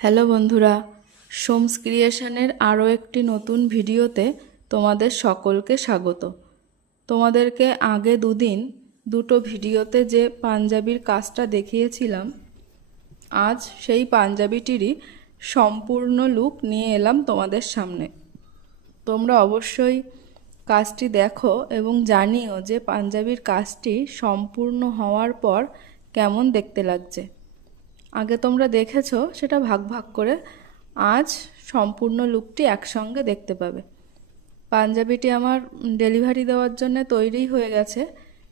Hello বন্ধুরা, সোমস ক্রিয়েশনের আরও একটি নতুন ভিডিওতে তোমাদের সকলকে স্বাগত। তোমাদেরকে আগে দুদিন দুটো ভিডিওতে যে পাঞ্জাবির কাজটা দেখিয়েছিলাম, আজ সেই পাঞ্জাবিটিরই সম্পূর্ণ লুক নিয়ে এলাম তোমাদের সামনে। তোমরা অবশ্যই কাজটি দেখো এবং জানিও যে পাঞ্জাবির কাজটি সম্পূর্ণ হওয়ার পর কেমন দেখতে লাগছে। আগে তোমরা দেখেছো, সেটা ভাগ ভাগ করে আজ সম্পূর্ণ লুকটি একসঙ্গে দেখতে পাবে। পাঞ্জাবিটি আমার ডেলিভারি দেওয়ার জন্য তৈরি হয়ে গেছে,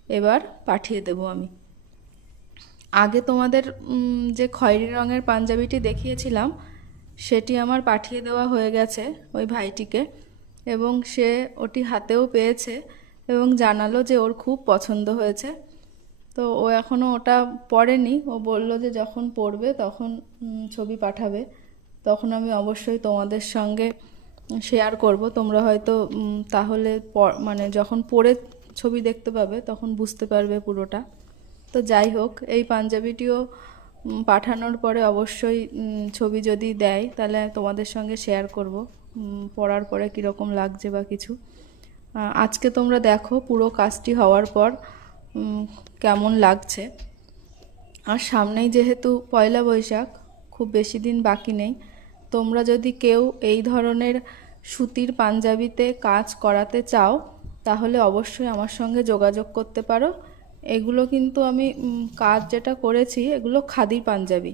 এবার পাঠিয়ে দেব আমি। আগে তোমাদের যে খয়েরি রঙের পাঞ্জাবিটি দেখিয়েছিলাম সেটি আমার পাঠিয়ে দেওয়া হয়ে গেছে ওই ভাইটিকে, এবং সে ওটি হাতেও পেয়েছে এবং জানালো যে ওর খুব পছন্দ হয়েছে। তো ও এখনও ওটা পড়েনি, ও বলল যে যখন পড়বে তখন ছবি পাঠাবে, তখন আমি অবশ্যই তোমাদের সঙ্গে শেয়ার করব। তোমরা হয়তো তাহলে মানে যখন পড়ে ছবি দেখতে পাবে তখন বুঝতে পারবে পুরোটা। তো যাই হোক, এই পাঞ্জাবিটিও পাঠানোর পরে অবশ্যই ছবি যদি দেয় তাহলে তোমাদের সঙ্গে শেয়ার করব পড়ার পরে কীরকম লাগছে বা কিছু। আজকে তোমরা দেখো পুরো কাজটি হওয়ার পর কেমন লাগছে। আর সামনেই যেহেতু পয়লা বৈশাখ, খুব বেশি দিন বাকি নেই। তোমরা যদি কেউ এই ধরনের সুতির পাঞ্জাবিতে কাজ করাতে চাও তাহলে অবশ্যই আমার সঙ্গে যোগাযোগ করতে পারো। এগুলো কিন্তু আমি কাজ যেটা করেছি এগুলো খাদি পাঞ্জাবি।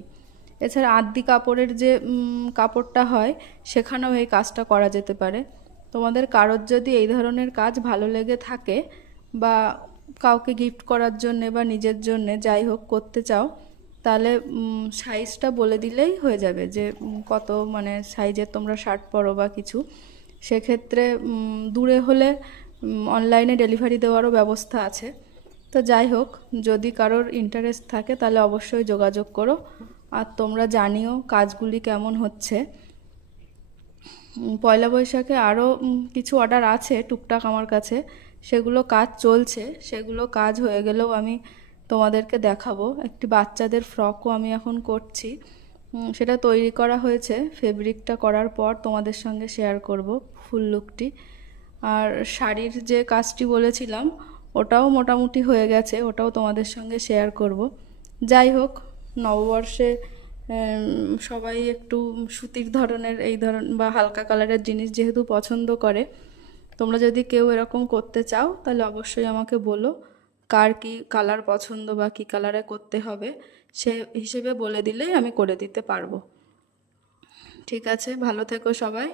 এছাড়া আদি কাপড়ের যে কাপড়টা হয় সেখানেও এই কাজটা করা যেতে পারে। তোমাদের কারোর যদি এই ধরনের কাজ ভালো লেগে থাকে বা কাউকে গিফট করার জন্যে বা নিজের জন্যে যাই হোক করতে চাও, তাহলে সাইজটা বলে দিলেই হয়ে যাবে যে কত মানে সাইজের তোমরা শার্ট পরো বা কিছু। সেক্ষেত্রে দূরে হলে অনলাইনে ডেলিভারি দেওয়ারও ব্যবস্থা আছে। তো যাই হোক, যদি কারোর ইন্টারেস্ট থাকে তাহলে অবশ্যই যোগাযোগ করো। আর তোমরা জানিও কাজগুলি কেমন হচ্ছে। পয়লা বৈশাখে আরও কিছু অর্ডার আছে টুকটাক আমার কাছে, সেগুলো কাজ চলছে। সেগুলো কাজ হয়ে গেলেও আমি তোমাদেরকে দেখাবো। একটি বাচ্চাদের ফ্রকও আমি এখন করছি, সেটা তৈরি করা হয়েছে। ফেব্রিকটা করার পর তোমাদের সঙ্গে শেয়ার করব ফুল লুকটি। আর শাড়ির যে কাজটি বলেছিলাম ওটাও মোটামুটি হয়ে গেছে, ওটাও তোমাদের সঙ্গে শেয়ার করব। যাই হোক, নববর্ষে সবাই একটু সুতির ধরনের এই ধরন বা হালকা কালারের জিনিস যেহেতু পছন্দ করে, তোমরা যদি কেউ এরকম করতে চাও তাহলে অবশ্যই আমাকে বলো কার কী কালার পছন্দ বা কী কালারে করতে হবে, সে হিসেবে বলে দিলেই আমি করে দিতে পারবো। ঠিক আছে, ভালো থেকো সবাই।